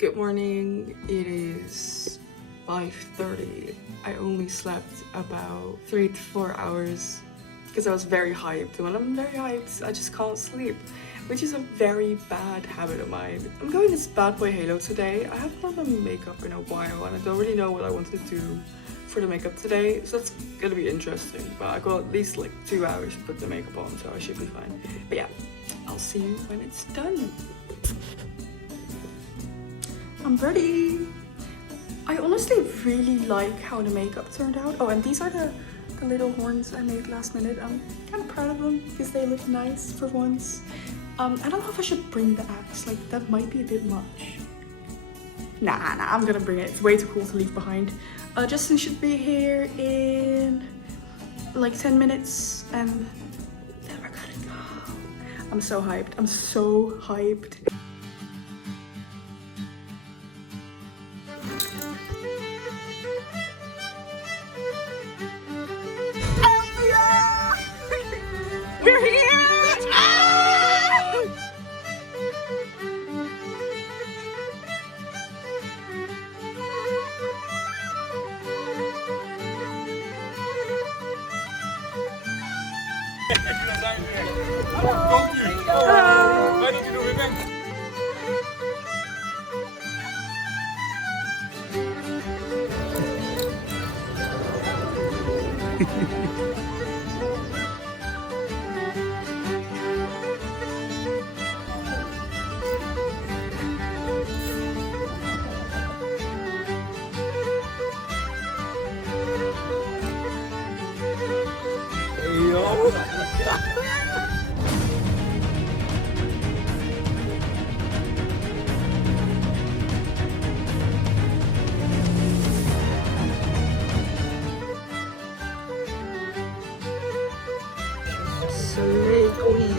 Good morning. It is 5:30. I only slept about 3 to 4 hours because I was very hyped. And when I'm very hyped, I just can't sleep, which is a very bad habit of mine. I'm going as Bad Boy Halo today. I haven't done my makeup in a while and I don't really know what I want to do for the makeup today, so that's gonna be interesting. But I got at least like 2 hours to put the makeup on, so I should be fine. But yeah, I'll see you when it's done. I'm ready. I honestly really like how the makeup turned out. Oh, and these are the little horns I made last minute. I'm kind of proud of them because they look nice for once. I don't know if I should bring the axe. Like, that might be a bit much. Nah, I'm gonna bring it. It's way too cool to leave behind. Justin should be here in like 10 minutes and then we're gonna go. I'm so hyped. I'm so hyped. Elfia! We're here! Hallo. Waar je nog bent. Slay queen.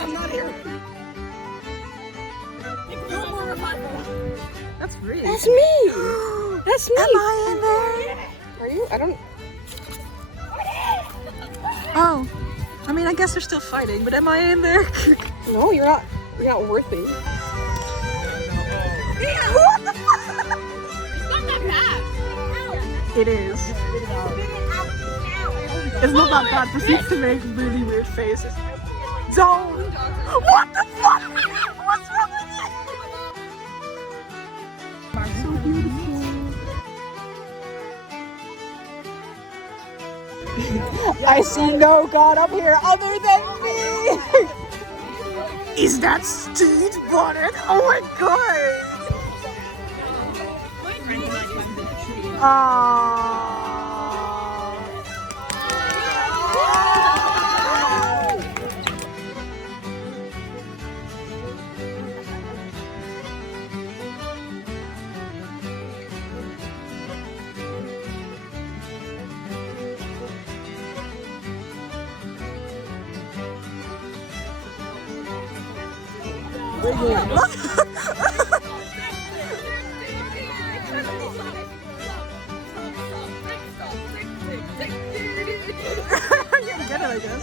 I'm not here. That's Reed. That's me! That's me! Am I in there? Are you? I don't... Oh. I mean, I guess they're still fighting, but am I in there? No, you're not. You're not worthy. Yeah, what the fuck? It's not that bad. It is. It's not that bad. Proceed to make really weird faces. Don't. What the fuck? What's wrong with it? So beautiful. I see no god up here other than me. Is that Steve Bonnet? Oh my god. Get it, I guess.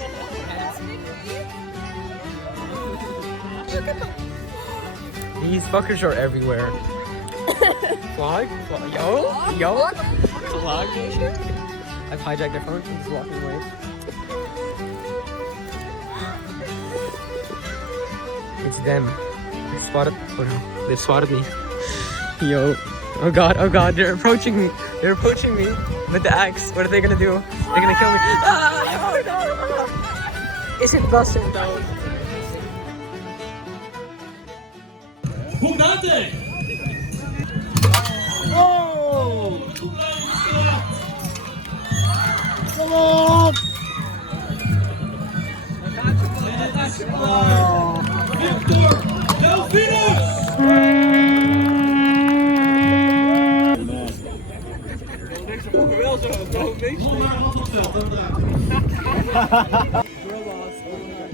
These fuckers are everywhere. Vlog? Yo? Vlog? I've hijacked their phone and just walking away. It's them. They spotted. Oh no, they spotted me. Yo. Oh god, they're approaching me. They're approaching me with the axe. What are they gonna do? They're gonna kill me. Ah! Oh no! Is it busting though? Bugatti! Oh! Come on! Oh!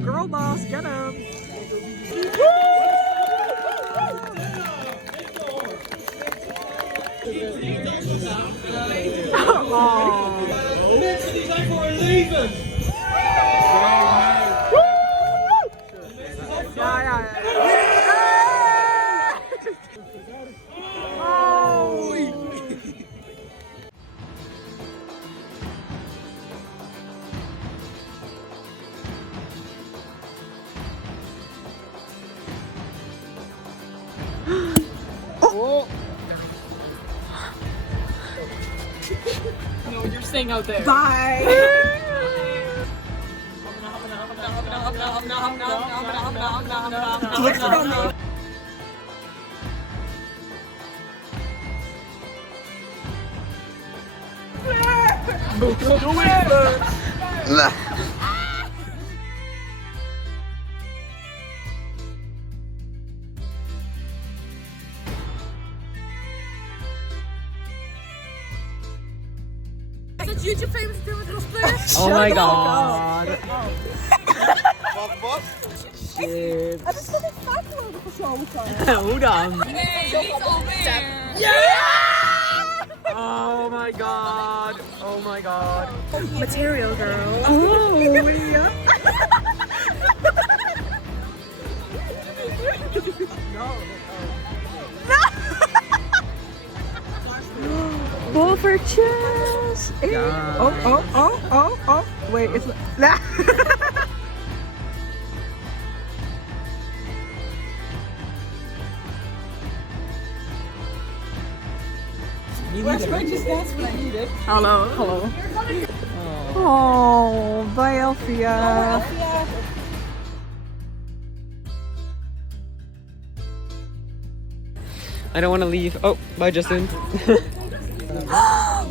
Girl boss, get him! No, you're staying out there. Bye. Is YouTube famous doing cosplay? Oh my god. Shit. I just want to fight a little bit all the time. Hold on. Yeah! Oh my god. Oh my god. Material girl. Oh, yeah. Ball for chess. Yeah. Oh. Wait, it's Hello. Oh, bye, Elfia. I don't want to leave. Oh, bye, Justin.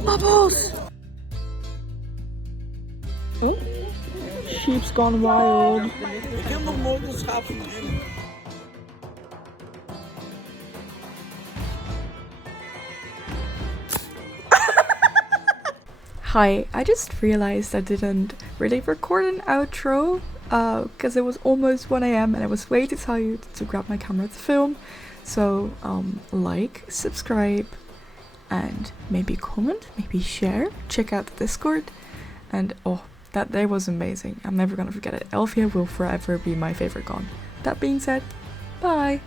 Bubbles. Oh, sheep's gone wild. Hi, I just realized I didn't really record an outro because it was almost 1 a.m. and I was way too tired to grab my camera to film. So like, subscribe, and maybe comment, maybe share, check out the Discord, and oh, that day was amazing. I'm never gonna forget it. Elfia will forever be my favorite con. That being said, bye!